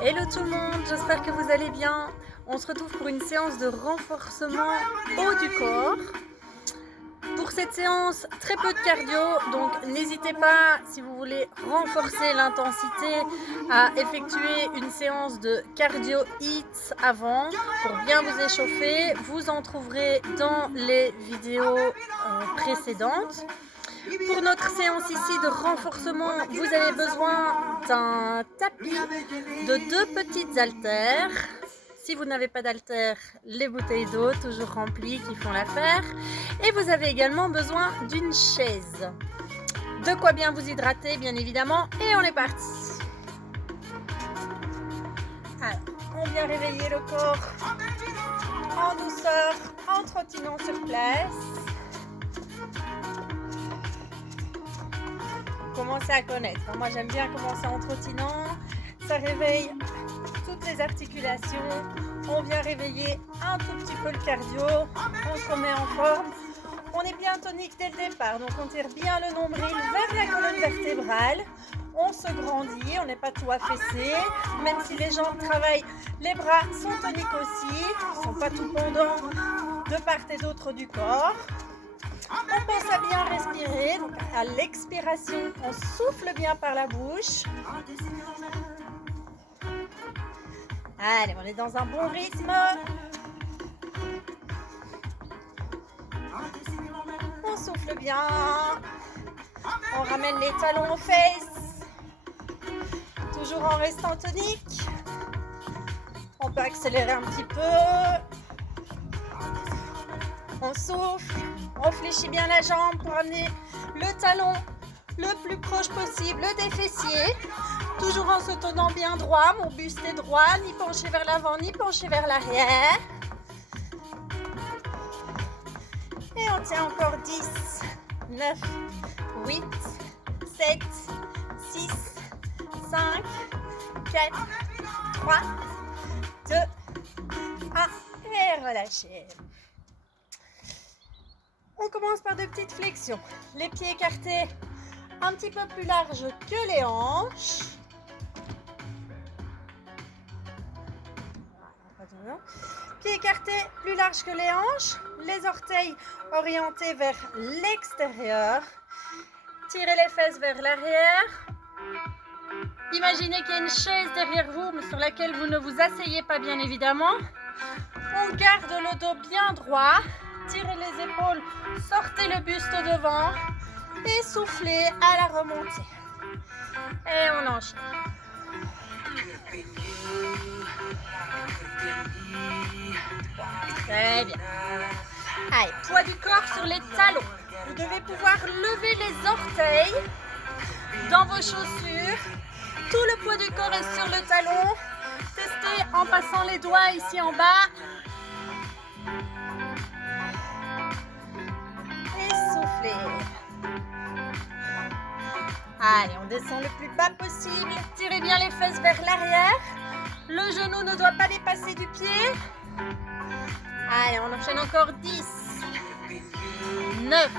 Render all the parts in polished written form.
Hello tout le monde, j'espère que vous allez bien. On se retrouve pour une séance de renforcement haut du corps. Pour cette séance, très peu de cardio, donc n'hésitez pas, si vous voulez renforcer l'intensité, à effectuer une séance de cardio HIIT avant pour bien vous échauffer. Vous en trouverez dans les vidéos précédentes. Pour notre séance ici de renforcement, vous avez besoin d'un tapis, de 2 petites haltères. Si vous n'avez pas d'haltères, les bouteilles d'eau toujours remplies qui font l'affaire. Et vous avez également besoin d'une chaise. De quoi bien vous hydrater, bien évidemment. Et on est parti. Alors, on vient réveiller le corps en douceur, en trottinant sur place. Commencer à connaître. Moi, j'aime bien commencer en trottinant. Ça réveille toutes les articulations. On vient réveiller un tout petit peu le cardio. On se remet en forme. On est bien tonique dès le départ. Donc, on tire bien le nombril vers la colonne vertébrale. On se grandit. On n'est pas tout affaissé. Même si les jambes travaillent, les bras sont toniques aussi. Ils ne sont pas tout pendants de part et d'autre du corps. On pense à bien respirer, donc à l'expiration, on souffle bien par la bouche. Allez, on est dans un bon rythme. On souffle bien. On ramène les talons aux fesses. Toujours en restant tonique. On peut accélérer un petit peu. On souffle. On fléchit bien la jambe pour amener le talon le plus proche possible des fessiers. Toujours en se tenant bien droit. Mon buste est droit, ni penché vers l'avant, ni penché vers l'arrière. Et on tient encore 10, 9, 8, 7, 6, 5, 4, 3, 2, 1. Et relâchez. On commence par de petites flexions. Les pieds écartés un petit peu plus larges que les hanches. Pieds écartés plus larges que les hanches. Les orteils orientés vers l'extérieur. Tirez les fesses vers l'arrière. Imaginez qu'il y a une chaise derrière vous, mais sur laquelle vous ne vous asseyez pas bien évidemment. On garde le dos bien droit. Tirez les épaules, sortez le buste devant et soufflez à la remontée. Et on enchaîne. Très bien. Allez, poids du corps sur les talons. Vous devez pouvoir lever les orteils dans vos chaussures. Tout le poids du corps est sur le talon. Testez en passant les doigts ici en bas. Allez, on descend le plus bas possible. Tirez bien les fesses vers l'arrière. Le genou ne doit pas dépasser du pied. Allez, on enchaîne encore 10, 9,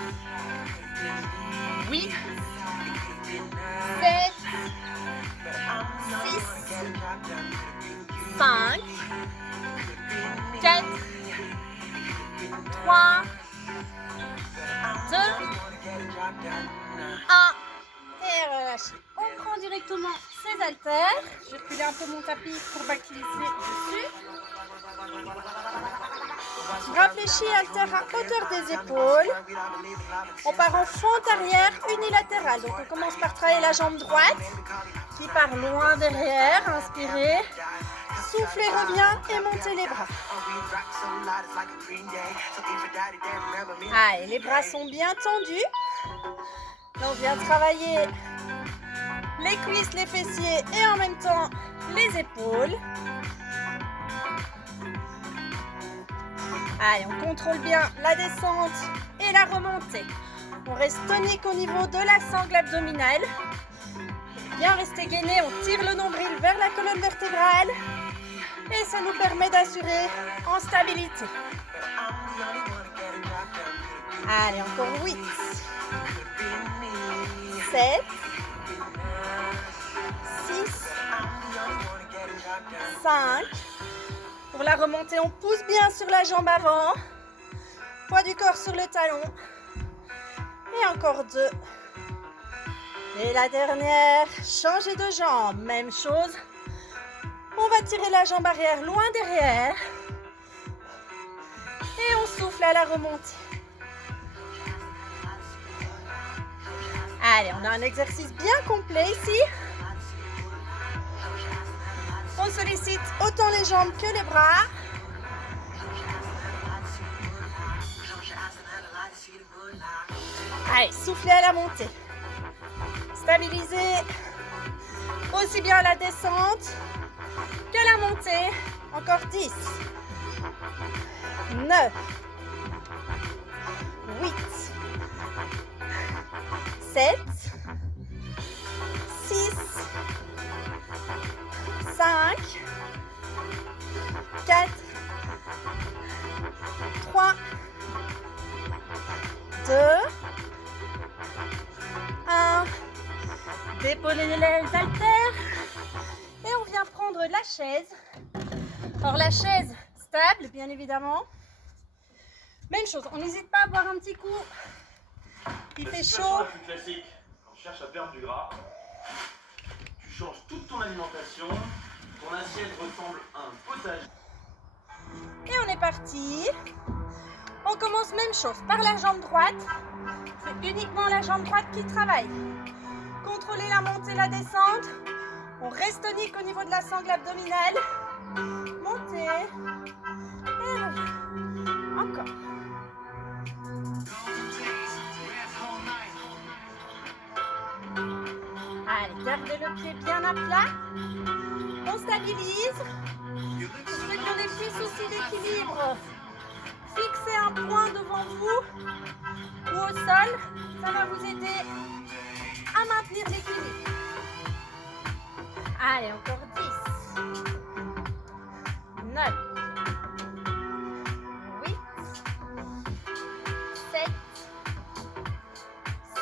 8, 7, 6, 5, 4, 3, 2, 1. Et relâchez. On prend directement ses haltères. Je vais reculer un peu mon tapis pour pas qu'il dessus. Rafléchis haltères à hauteur des épaules. On part en fente arrière unilatérale. Donc on commence par travailler la jambe droite qui part loin derrière. Inspirez. Soufflez, reviens et montez les bras. Allez, les bras sont bien tendus. Là, on vient travailler les cuisses, les fessiers et en même temps les épaules. Allez, on contrôle bien la descente et la remontée. On reste tonique au niveau de la sangle abdominale. Bien rester gainé, on tire le nombril vers la colonne vertébrale. Et ça nous permet d'assurer en stabilité. Allez, encore 8, 7, 6, 5. Pour la remontée, on pousse bien sur la jambe avant. Poids du corps sur le talon. Et encore 2. Et la dernière, changer de jambe. Même chose. On va tirer la jambe arrière loin derrière. Et on souffle à la remontée. Allez, on a un exercice bien complet ici. On sollicite autant les jambes que les bras. Allez, soufflez à la montée. Stabilisez aussi bien la descente que la montée. Encore 10. 9. 8. 7. 6. 5. 4. 3. 2. 1. Dépollez les haltères. Et on vient prendre la chaise. Alors la chaise stable, bien évidemment. Même chose, on n'hésite pas à boire un petit coup. Il fait chaud. La plus classique, quand tu cherches à perdre du gras, tu changes toute ton alimentation, ton assiette ressemble à un potager. Et on est parti. On commence même chose, par la jambe droite. C'est uniquement la jambe droite qui travaille. Contrôlez la montée, la descente. On reste tonique au niveau de la sangle abdominale. Montez. Et revenez. Encore. Allez, gardez le pied bien à plat. On stabilise. Pour ceux qui ont des petits soucis d'équilibre, fixez un point devant vous ou au sol. Ça va vous aider à maintenir l'équilibre. Allez, encore 10. 9. 8. 7. 6.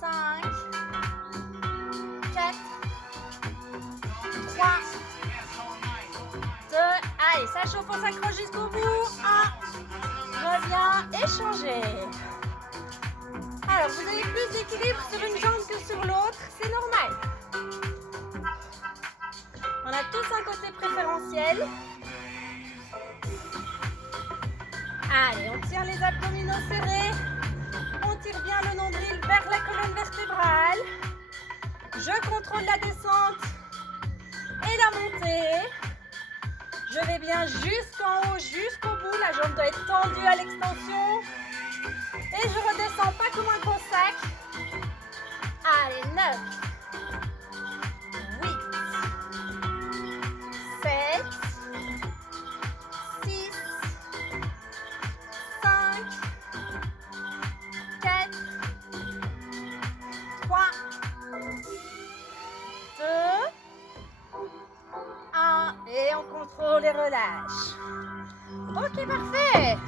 5. 4. 3. 2. Allez, ça chauffe, on s'accroche jusqu'au bout. 1. Reviens et changez. Alors, vous avez plus d'équilibre sur une jambe que sur l'autre, c'est normal. On a tous un côté préférentiel. Allez, on tient les abdominaux serrés. On tire bien le nombril vers la colonne vertébrale. Je contrôle la descente et la montée. Je vais bien jusqu'en haut, jusqu'au bout. La jambe doit être tendue à l'extension. Et je redescends pas comme un gros sac. Allez, 9. 8. 7. 6. 5. 4. 3. 2. 1. Et on contrôle et relâche. Ok, parfait.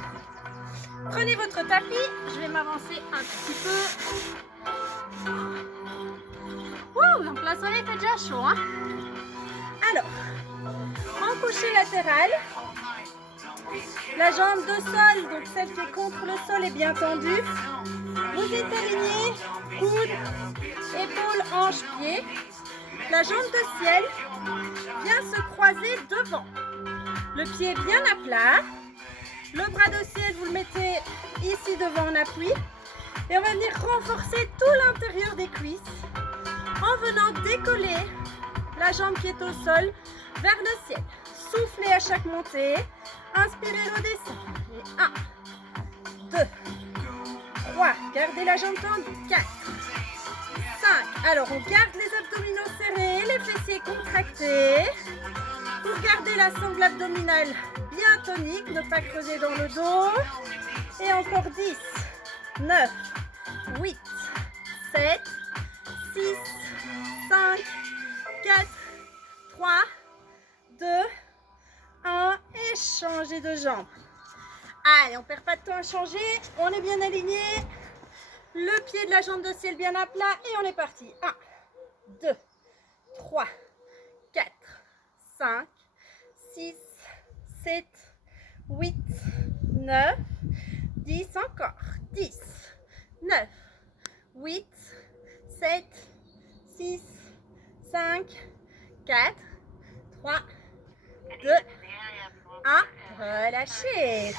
Prenez votre tapis, je vais m'avancer un petit peu. Ouh, en plein soleil, il fait déjà chaud. Hein? Alors, en coucher latéral, la jambe de sol, donc celle qui est contre le sol, est bien tendue. Vous êtes alignés, coude, épaules, hanches, pieds. La jambe de ciel vient se croiser devant. Le pied bien à plat. Le bras de ciel, vous le mettez ici devant en appui. Et on va venir renforcer tout l'intérieur des cuisses en venant décoller la jambe qui est au sol vers le ciel. Soufflez à chaque montée. Inspirez, redescendez. Et 1, 2, 3. Gardez la jambe tendue. 4, 5. Alors, on garde les abdominaux serrés, les fessiers contractés. Pour garder la sangle abdominale bien tonique, ne pas creuser dans le dos. Et encore 10, 9, 8, 7, 6, 5, 4, 3, 2, 1. Et changez de jambe. Allez, on ne perd pas de temps à changer. On est bien aligné. Le pied de la jambe de ciel bien à plat. Et on est parti. 1, 2, 3, 4, 5, 6, 7, 8, 9, 10 encore. 10, 9, 8, 7, 6, 5, 4, 3, 2, 1. Relâchez.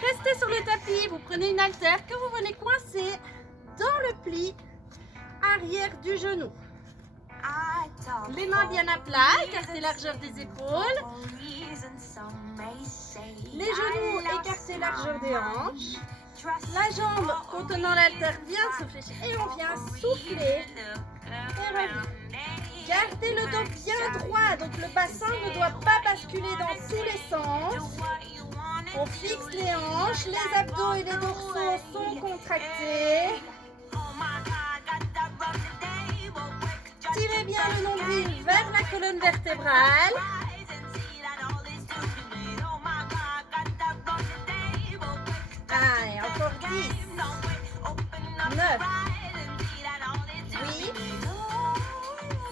Restez sur le tapis, vous prenez une haltère que vous venez coincer dans le pli arrière du genou. Les mains bien à plat, écartez largeur des épaules. Les genoux écartés largeur des hanches. La jambe contenant l'haltère vient de se fléchir et on vient souffler et revenir. Gardez le dos bien droit, donc le bassin ne doit pas basculer dans tous les sens. On fixe les hanches, les abdos et les dorsaux sont contractés. Tirez bien le nombril vers la colonne vertébrale. Allez, encore 10, 9, 8,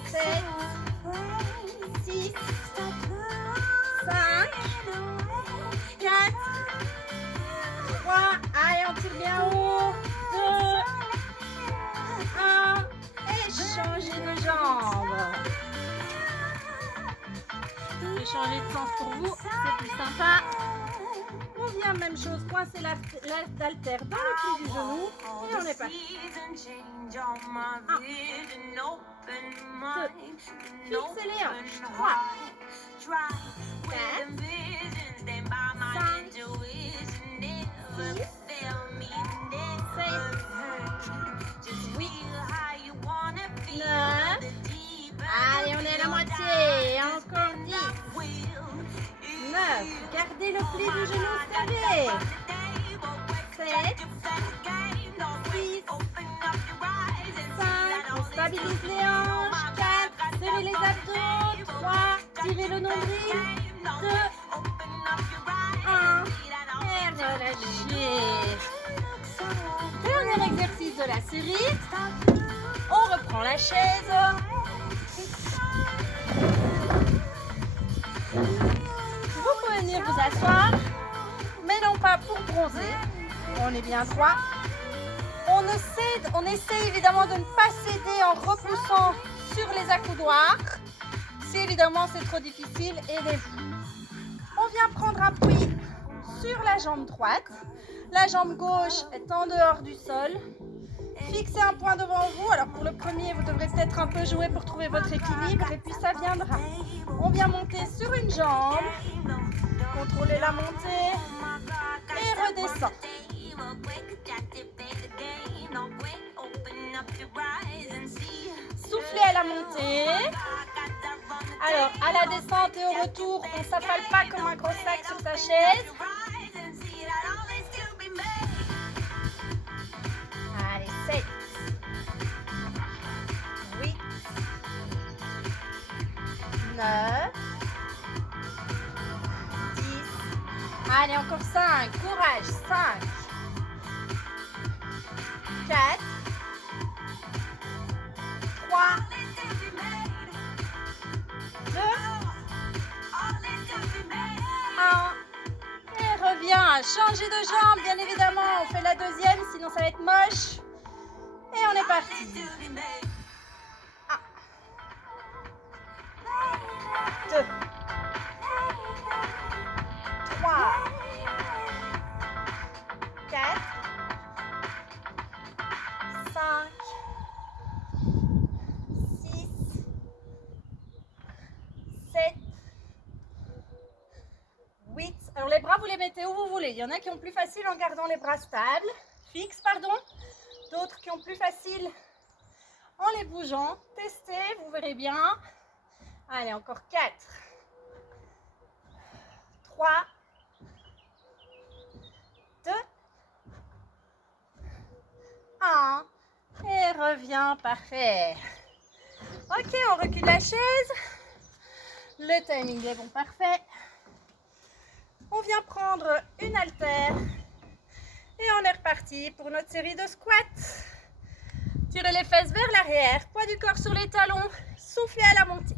7, 6, 5, 4, 3, allez, on tire bien haut, 2, 1, et changez de jambe. Et changer de sens pour vous, c'est plus sympa. On vient, même chose, coincer l'haltère dans le pli du genou et on est parti. 1, 2, fixez les hanches. 3, 4, 5, 6, 7, 8, 9. Allez, on est à la moitié. Encore 10. 9. Gardez le pli du genou serré. 7. 6. 5. On stabilise les hanches. 4. Serrez les abdos. 3. Tirez le nombril. 2. 1. Et relâchez. Dernier exercice de la série. On reprend la chaise. Vous pouvez venir vous asseoir, mais non pas pour bronzer. On est bien droit. On essaie évidemment de ne pas céder en repoussant sur les accoudoirs. Si évidemment c'est trop difficile, aidez-vous. On vient prendre appui sur la jambe droite. La jambe gauche est en dehors du sol. Fixez un point devant vous. Alors pour le premier, vous devrez peut-être un peu jouer pour trouver votre équilibre et puis ça viendra. On vient monter sur une jambe, contrôlez la montée et redescend. Soufflez à la montée. Alors à la descente et au retour, on ne s'affale pas comme un gros sac sur sa chaise. Allez, 7, 8, 9, 10. Allez, encore 5. Courage. 5, 4, 3, 2, 1. Et reviens. Changer de jambe, bien évidemment. On fait la deuxième, sinon ça va être moche. Et on est parti. 1, 2, 3, 4, 5, 6, 7, 8. Alors les bras, vous les mettez où vous voulez. Il y en a qui ont plus facile en gardant les bras stables, fixes, pardon. D'autres qui ont plus facile en les bougeant. Testez, vous verrez bien. Allez, encore 4, 3, 2, 1. Et reviens, parfait. Ok, on recule la chaise. Le timing est bon, parfait. On vient prendre une haltère. Et on est reparti pour notre série de squats. Tirez les fesses vers l'arrière, poids du corps sur les talons, soufflez à la montée.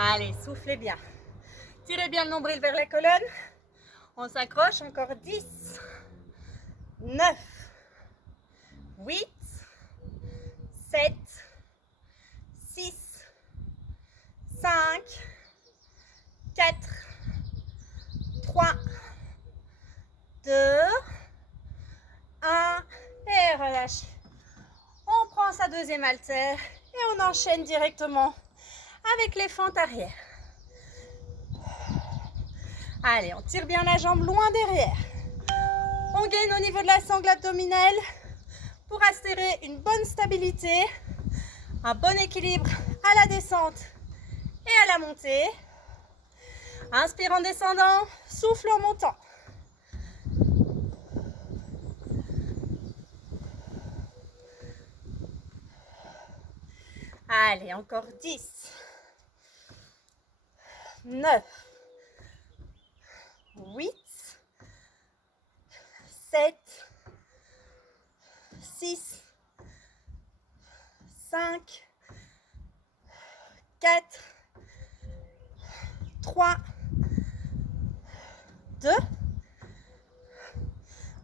Allez, soufflez bien. Tirez bien le nombril vers la colonne. On s'accroche, encore 10, 9, 8, 7, 6, 5, 4, 3, 2, 1 et relâchez. On prend sa deuxième haltère et on enchaîne directement avec les fentes arrière. Allez, on tire bien la jambe loin derrière. On gagne au niveau de la sangle abdominale pour assurer une bonne stabilité, un bon équilibre à la descente et à la montée. Inspire en descendant, souffle en montant. Allez, encore 10, 9, 8, 7, 6, 5, 4, 3, 2,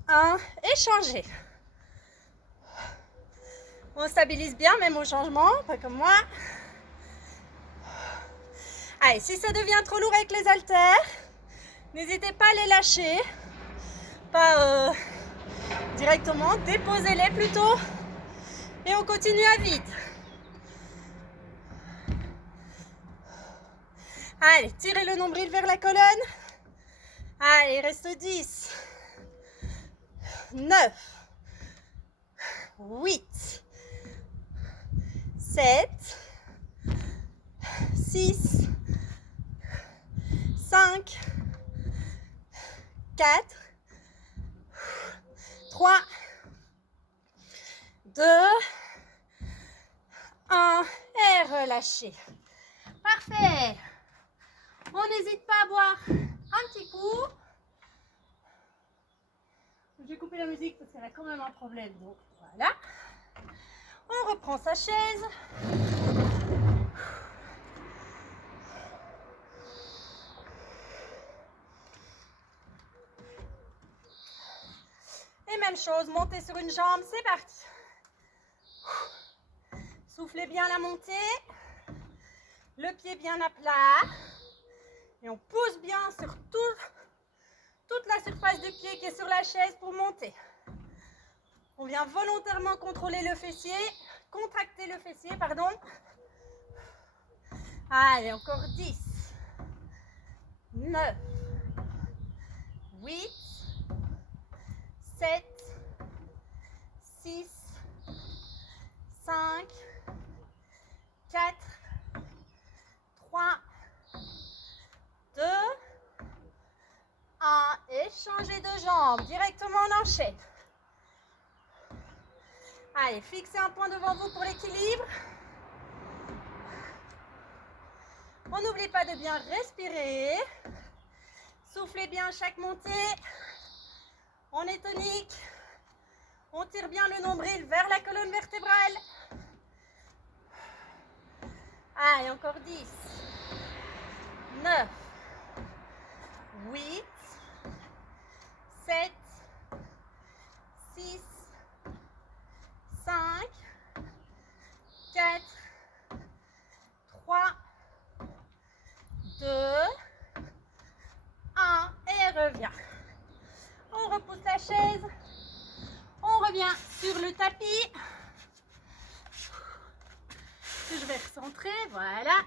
1 et changez. On stabilise bien même au changement, pas comme moi. Allez, si ça devient trop lourd avec les haltères, n'hésitez pas à les lâcher. Pas directement, déposez-les plutôt. Et on continue à vide. Allez, tirez le nombril vers la colonne. Allez, il reste 10, 9, 8, 7, 6, 5, 4, 3, 2, 1 et relâchez. Parfait. On n'hésite pas à boire un petit coup. Je vais couper la musique parce qu'elle a quand même un problème. Donc voilà. On reprend sa chaise. Et même chose, montez sur une jambe, c'est parti. Soufflez bien la montée. Le pied bien à plat. Et on pousse bien sur toute la surface du pied qui est sur la chaise pour monter. On vient volontairement contrôler le fessier, contracter le fessier, pardon. Allez, encore 10, 9, 8, 7, 6, 5, 4, 3, 2, 1 et changez de jambe. Directement on enchaîne. Allez, fixez un point devant vous pour l'équilibre. On n'oublie pas de bien respirer. Soufflez bien chaque montée. On est tonique. On tire bien le nombril vers la colonne vertébrale. Allez, encore 10, 9, 8, 7, 6, 5, 4, 3, 2, 1 et reviens. On repousse la chaise. On revient sur le tapis. Que je vais recentrer, voilà.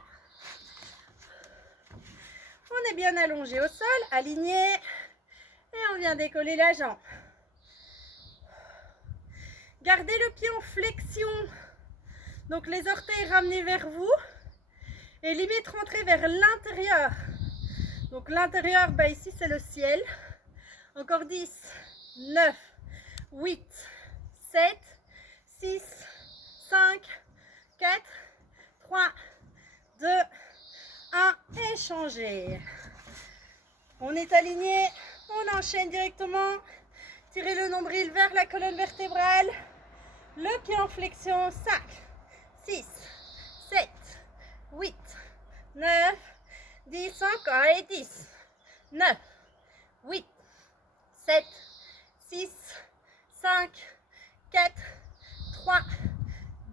On est bien allongé au sol, aligné. Et on vient décoller la jambe. Gardez le pied en flexion. Donc les orteils ramenés vers vous. Et limite rentrer vers l'intérieur. Donc l'intérieur, bah ici c'est le ciel. Encore 10, 9, 8, 7, 6, 5, 4, 3, 2, 1 et changer. On est aligné, on enchaîne directement. Tirez le nombril vers la colonne vertébrale. Le pied en flexion, 5, 6, 7, 8, 9, 10 encore, et 10, 9, 8, 7, 6, 5, 4, 3,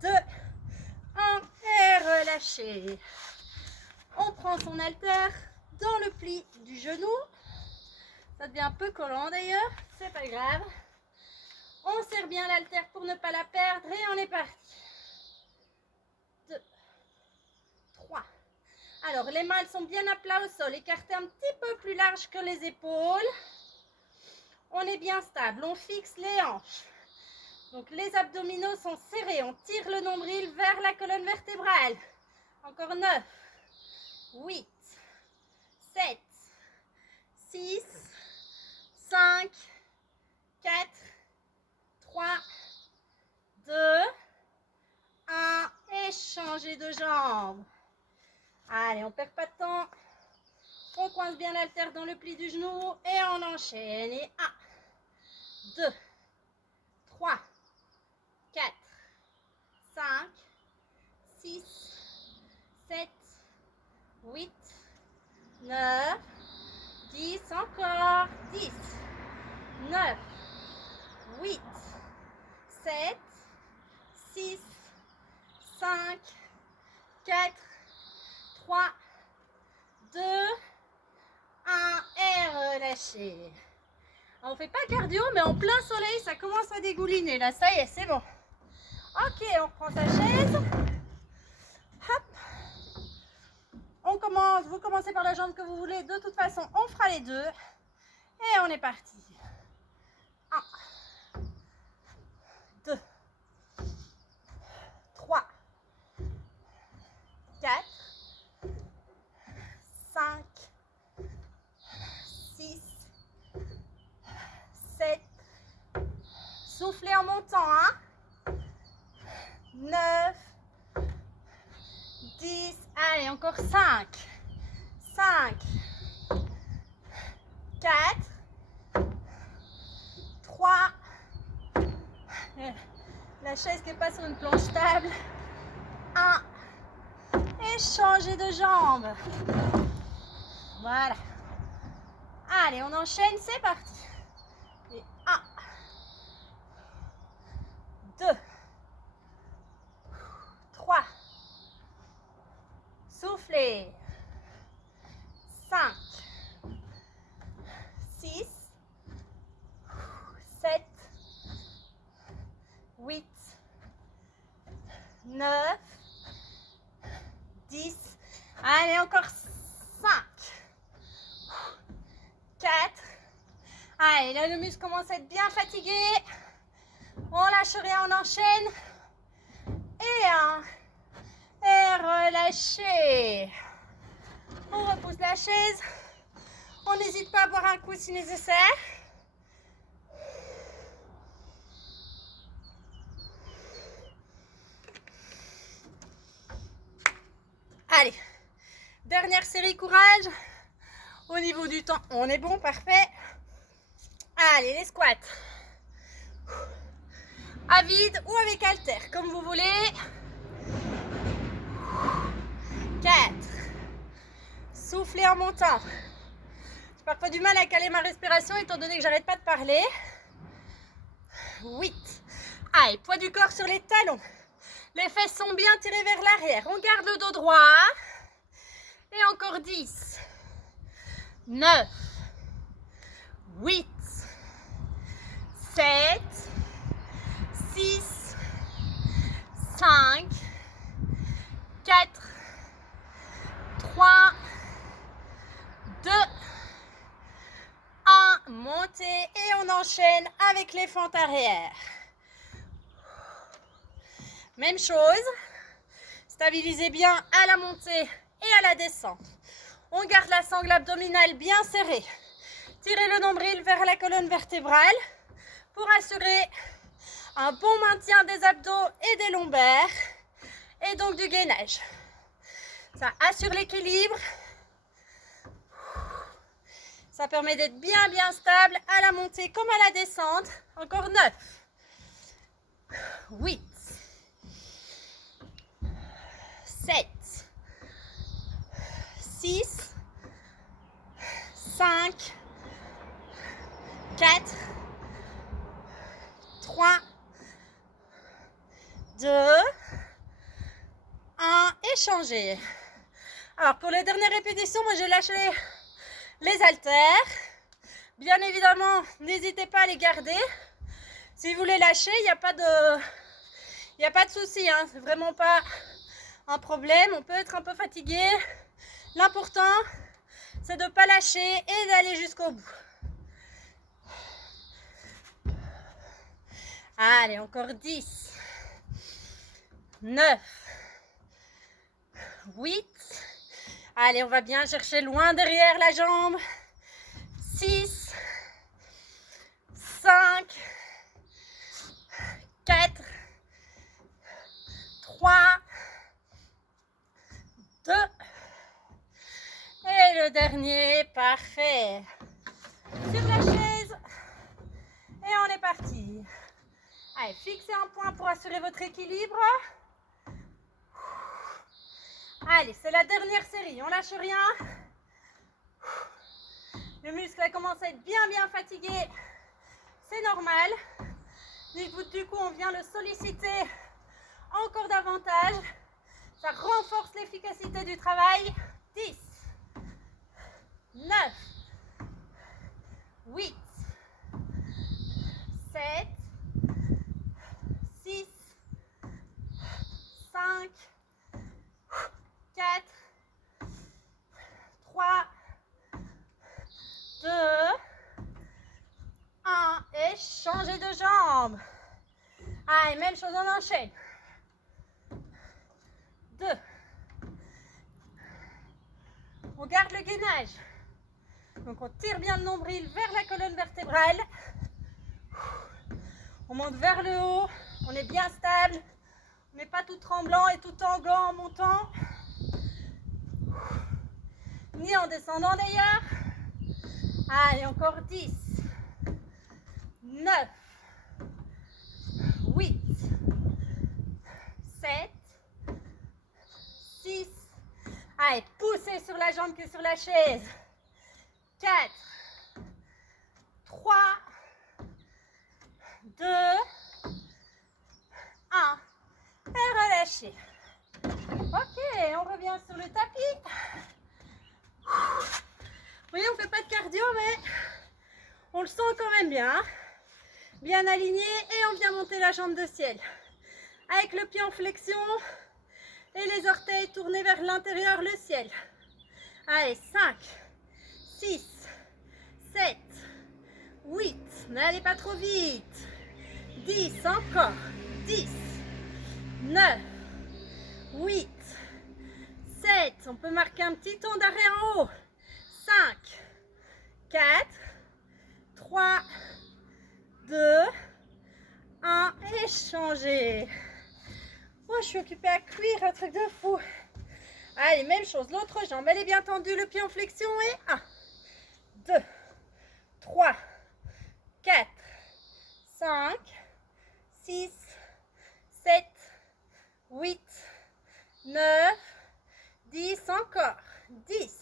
2, 1, et relâchez. On prend son haltère dans le pli du genou. Ça devient un peu collant d'ailleurs, c'est pas grave. On serre bien l'haltère pour ne pas la perdre et on est parti. 2, 3. Alors les mains elles sont bien à plat au sol, écartées un petit peu plus large que les épaules. On est bien stable, on fixe les hanches. Donc les abdominaux sont serrés, on tire le nombril vers la colonne vertébrale. Encore 9, 8, 7, 6, 5, 4, 3, 2, 1 et changez de jambe. Allez, on perd pas de temps. On coince bien l'haltère dans le pli du genou et on enchaîne. Et 1, 2, 3, 4, 5, 6, 7, 8, 9, 10, encore 10, 9, 8, 7, 6, 5, 4, 3, 2, 1 et relâchez. On ne fait pas cardio, mais en plein soleil, ça commence à dégouliner. Là, ça y est, c'est bon. Ok, on reprend sa chaise. Hop. On commence, vous commencez par la jambe que vous voulez. De toute façon, on fera les deux. Et on est parti. 1, 2, 3, 4, 5, 6, 7, soufflez en montant, hein. 9, 10, allez, encore 5, 5, 4, 3, la chaise qui n'est pas sur une planche stable, 1, et changez de jambe. Voilà. Allez, on enchaîne, c'est parti. Et 1, 2, 3, soufflez, 5, 6, 7, 8, 9, 10, allez encore 5, 4, allez là le muscle commence à être bien fatigué, on lâche rien, on enchaîne, et 1, et relâchez, on repousse la chaise, on n'hésite pas à boire un coup si nécessaire. Allez, dernière série, courage. Au niveau du temps, on est bon, parfait. Allez, les squats. À vide ou avec haltère, comme vous voulez. 4. Soufflez en montant. J'ai parfois du mal à caler ma respiration étant donné que j'arrête pas de parler. 8. Allez, poids du corps sur les talons. Les fesses sont bien tirées vers l'arrière. On garde le dos droit. Et encore 10. 9. 8. 7. 6. 5. 4. 3. 2. 1. Montez et on enchaîne avec les fentes arrière. Même chose, stabilisez bien à la montée et à la descente. On garde la sangle abdominale bien serrée. Tirez le nombril vers la colonne vertébrale pour assurer un bon maintien des abdos et des lombaires et donc du gainage. Ça assure l'équilibre. Ça permet d'être bien stable à la montée comme à la descente. Encore 9, 8, 7, 6, 5, 4, 3, 2, 1 et changez. Alors pour les dernières répétitions, moi je lâche les haltères. Bien évidemment, n'hésitez pas à les garder. Si vous les lâchez, il n'y a pas de souci, hein. C'est vraiment pas un problème. On peut être un peu fatigué. L'important, c'est de ne pas lâcher et d'aller jusqu'au bout. Allez, encore 10, 9, 8. Allez, on va bien chercher loin derrière la jambe. 6, 5, 4, 3, 2. Et le dernier, parfait. Sur la chaise. Et on est parti. Allez, fixez un point pour assurer votre équilibre. Allez, c'est la dernière série, on lâche rien. Le muscle a commencé à être bien fatigué. C'est normal. Du coup, on vient le solliciter encore davantage. Ça renforce l'efficacité du travail. 10, 9, 8, 7, 6, 5, 4, 3, 2, 1 et changez de jambe. Allez, même chose, on enchaîne. 2. On garde le gainage. Donc on tire bien le nombril vers la colonne vertébrale. On monte vers le haut. On est bien stable. On n'est pas tout tremblant et tout tangant en montant. Ni en descendant d'ailleurs. Allez, encore 10, 9, 8, 7, 6. Allez, poussez sur la jambe que sur la chaise. 4, 3, 2, 1. Et relâchez. Ok, on revient sur le tapis. Vous voyez, on ne fait pas de cardio, mais on le sent quand même bien. Bien aligné et on vient monter la jambe de ciel. Avec le pied en flexion et les orteils tournés vers l'intérieur, le ciel. Allez, 5, 6, 7, 8. N'allez pas trop vite. 10, encore. 10, 9, 8, 7. On peut marquer un petit temps d'arrêt en haut. 5, 4, 3, 2, 1 et changer. Oh, je suis occupée à cuire, un truc de fou. Allez, même chose, l'autre jambe, elle est bien tendue, le pied en flexion et 1, 2, 3, 4, 5, 6, 7, 8, 9, 10, encore, 10,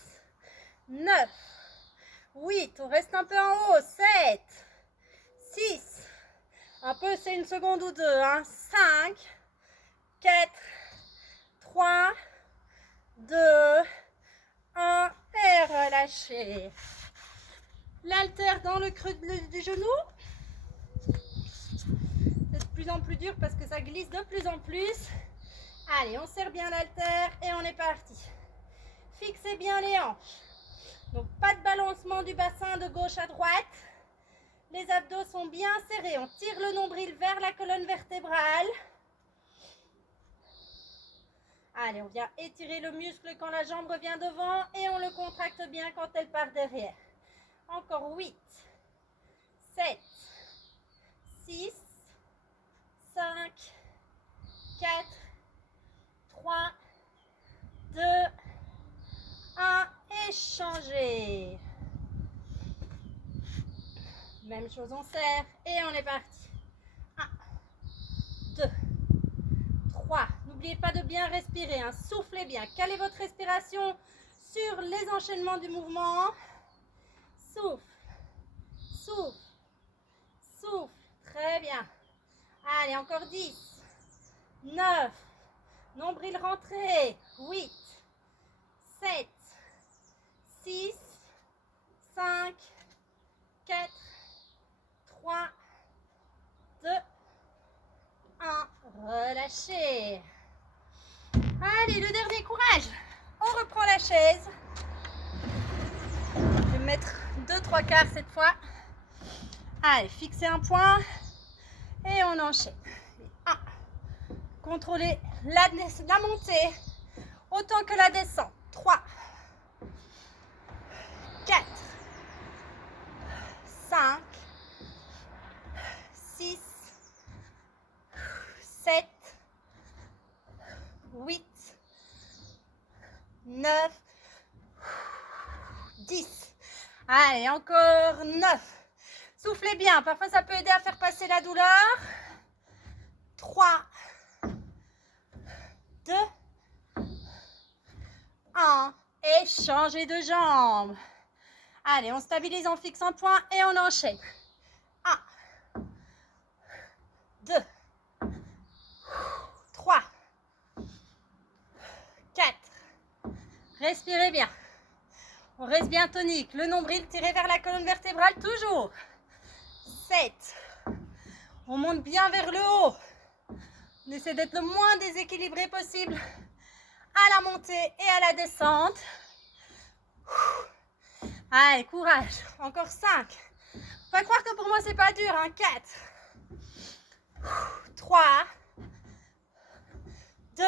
9, 8, on reste un peu en haut, 7, 6, un peu, c'est une seconde ou deux, hein, 5, 4, 3, 2, 1, et relâchez. L'haltère dans le creux du genou. C'est de plus en plus dur parce que ça glisse de plus en plus. Allez, on serre bien l'haltère et on est parti. Fixez bien les hanches. Donc pas de balancement du bassin de gauche à droite. Les abdos sont bien serrés. On tire le nombril vers la colonne vertébrale. Allez, on vient étirer le muscle quand la jambe revient devant et on le contracte bien quand elle part derrière. Encore 8, 7, 6, 5, 4, 3, 2, 1 et changez. Même chose, on serre et on est parti. 1, 2, 3. N'oubliez pas de bien respirer, hein. Soufflez bien, calez votre respiration sur les enchaînements du mouvement. Souffle, souffle, souffle. Très bien. Allez, encore 10, 9, nombril rentré, 8, 7, 6, 5, 4, 3, 2, 1. Relâchez. Allez, le dernier, courage. On reprend la chaise. Je vais mettre 2-3 quarts cette fois. Allez, fixez un point et on enchaîne. 1. Contrôlez la montée autant que la descente. 3, 4, 5, 6, 7, 8, 9, 10. Allez, encore 9. Soufflez bien, parfois ça peut aider à faire passer la douleur. 3, 2, 1. Et changez de jambe. Allez, on stabilise, on fixe un point et on enchaîne. 1, 2, 3, 4. Respirez bien. On reste bien tonique. Le nombril tiré vers la colonne vertébrale toujours. 7. On monte bien vers le haut. On essaie d'être le moins déséquilibré possible à la montée et à la descente. Allez, courage. Encore 5. Faut pas croire que pour moi c'est pas dur. 4. 3. 2.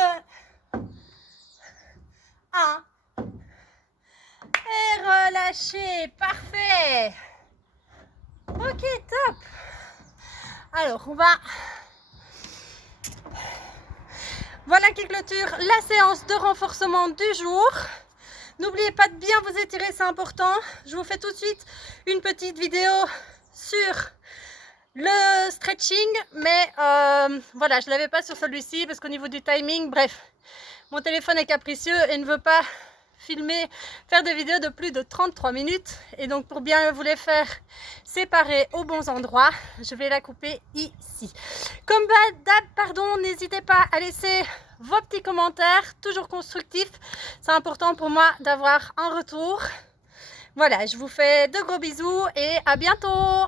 1. Et relâchez. Parfait. Ok, top. Alors, on va... Voilà qui clôture la séance de renforcement du jour. N'oubliez pas de bien vous étirer, c'est important. Je vous fais tout de suite une petite vidéo sur le stretching. Mais voilà, je ne l'avais pas sur celui-ci parce qu'au niveau du timing, bref, mon téléphone est capricieux et ne veut pas faire des vidéos de plus de 33 minutes. Et donc pour bien vous les faire séparer aux bons endroits, je vais la couper ici. Comme d'hab, pardon, n'hésitez pas à laisser vos petits commentaires, toujours constructifs. C'est important pour moi d'avoir un retour. Voilà, je vous fais de gros bisous et à bientôt.